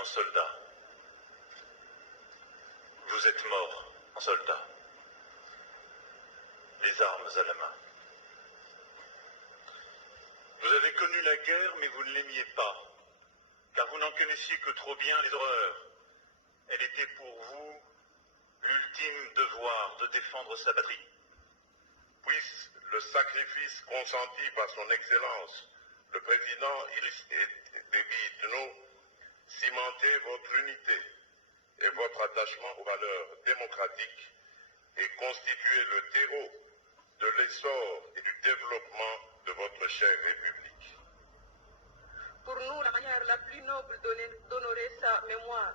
en soldat. Vous êtes mort en soldat. Les armes à la main. Vous avez connu la guerre, mais vous ne l'aimiez pas, car vous n'en connaissiez que trop bien les horreurs. Elle était pour vous l'ultime devoir de défendre sa patrie. Puisse le sacrifice consenti par son Excellence, le président Idriss Déby Itno, cimenter votre unité et votre attachement aux valeurs démocratiques et constituer le terreau de l'essor et du développement de votre chère République. Pour nous, la manière la plus noble d'honorer sa mémoire.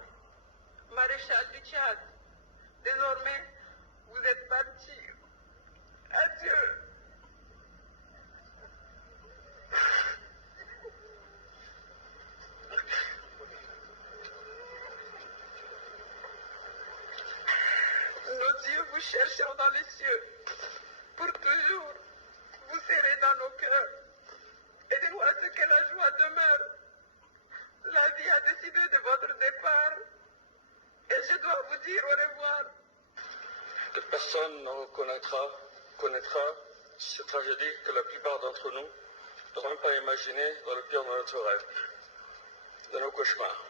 Maréchal du Tchad, désormais, vous êtes parti. Adieu. Nos yeux vous chercheront dans les cieux. Pour toujours, vous serrez dans nos cœurs. Aidez-nous à ce que la joie demeure. La vie a décidé de votre départ. Et je dois vous dire au revoir. Que personne ne connaîtra cette tragédie que la plupart d'entre nous n'ont même pas imaginé dans le pire de notre rêve, de nos cauchemars.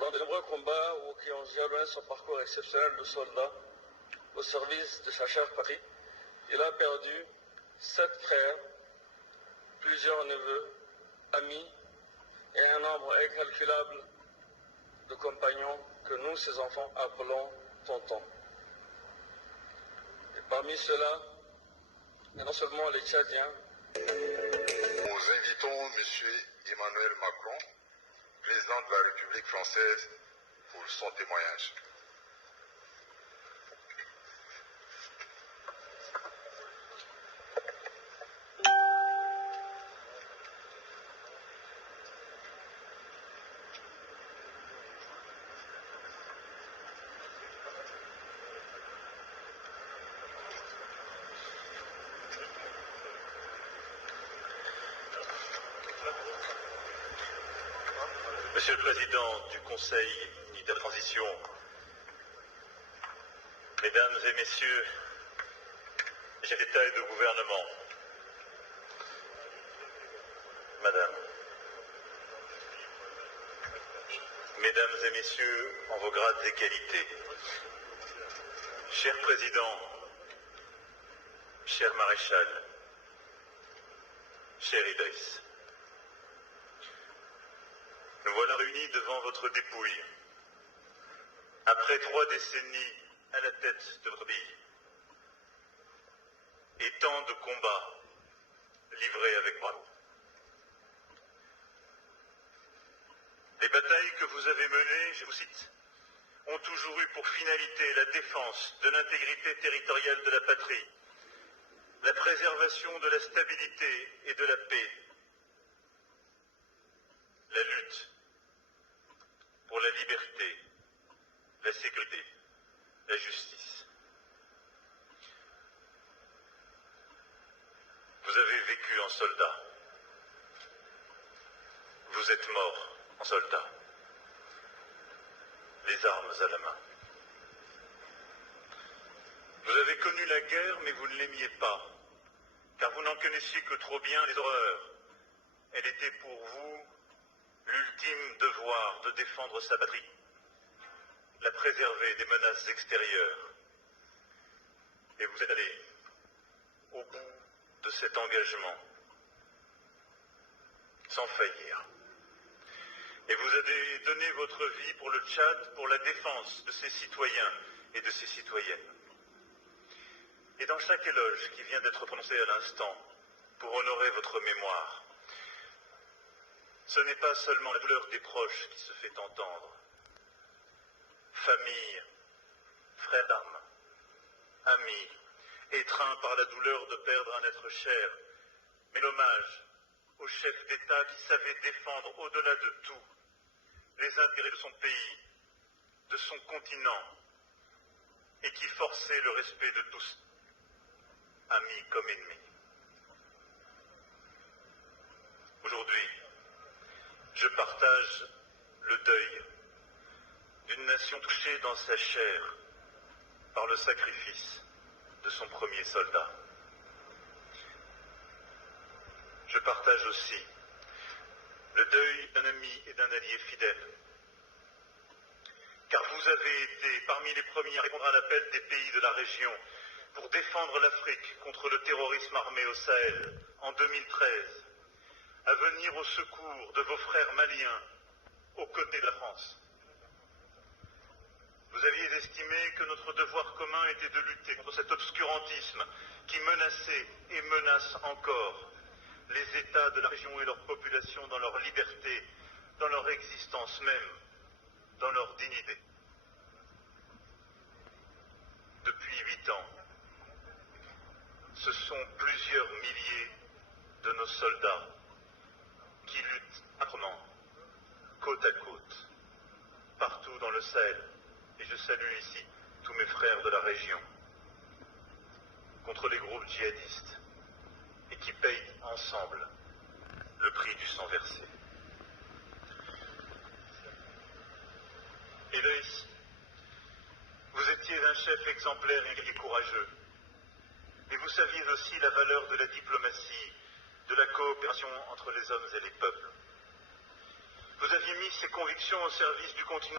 Dans de nombreux combats où qui ont jalonné son parcours exceptionnel de soldat au service de sa chère patrie, il a perdu 7 frères, plusieurs neveux, amis et un nombre incalculable de compagnons que nous, ses enfants, appelons tontons. Et parmi ceux-là, il y a non seulement les Tchadiens. Nous invitons M. Emmanuel Macron, président de la République française, pour son témoignage. Monsieur le Président du Conseil de transition, Mesdames et Messieurs les chefs d'État et de gouvernement, Madame, Mesdames et Messieurs en vos grades et qualités, cher Président, cher Maréchal, cher Idriss, nous voilà réunis devant votre dépouille, après 3 décennies à la tête de votre pays, et tant de combats livrés avec bravoure. Les batailles que vous avez menées, je vous cite, ont toujours eu pour finalité la défense de l'intégrité territoriale de la patrie, la préservation de la stabilité et de la paix, la lutte pour la liberté, la sécurité, la justice. Vous avez vécu en soldat. Vous êtes mort en soldat. Les armes à la main. Vous avez connu la guerre, mais vous ne l'aimiez pas, car vous n'en connaissiez que trop bien les horreurs. Elle était pour vous l'ultime devoir de défendre sa patrie, la préserver des menaces extérieures. Et vous êtes allé au bout de cet engagement, sans faillir. Et vous avez donné votre vie pour le Tchad, pour la défense de ses citoyens et de ses citoyennes. Et dans chaque éloge qui vient d'être prononcé à l'instant, pour honorer votre mémoire, ce n'est pas seulement la douleur des proches qui se fait entendre. Famille, frères d'armes, amis, étreints par la douleur de perdre un être cher, mais l'hommage au chef d'État qui savait défendre au-delà de tout les intérêts de son pays, de son continent, et qui forçait le respect de tous, amis comme ennemis. Aujourd'hui, je partage le deuil d'une nation touchée dans sa chair par le sacrifice de son premier soldat. Je partage aussi le deuil d'un ami et d'un allié fidèle, car vous avez été parmi les premiers à répondre à l'appel des pays de la région pour défendre l'Afrique contre le terrorisme armé au Sahel en 2013, à venir au secours de vos frères maliens aux côtés de la France. Vous aviez estimé que notre devoir commun était de lutter contre cet obscurantisme qui menaçait et menace encore les États de la région et leurs populations dans leur liberté, dans leur existence même, dans leur dignité. Depuis 8 ans, ce sont plusieurs milliers de nos soldats qui luttent âprement, côte à côte, partout dans le Sahel, et je salue ici tous mes frères de la région, contre les groupes djihadistes, et qui payent ensemble le prix du sang versé. Idriss, vous étiez un chef exemplaire et courageux, mais vous saviez aussi la valeur de la diplomatie, de la coopération entre les hommes et les peuples. Vous aviez mis ces convictions au service du continent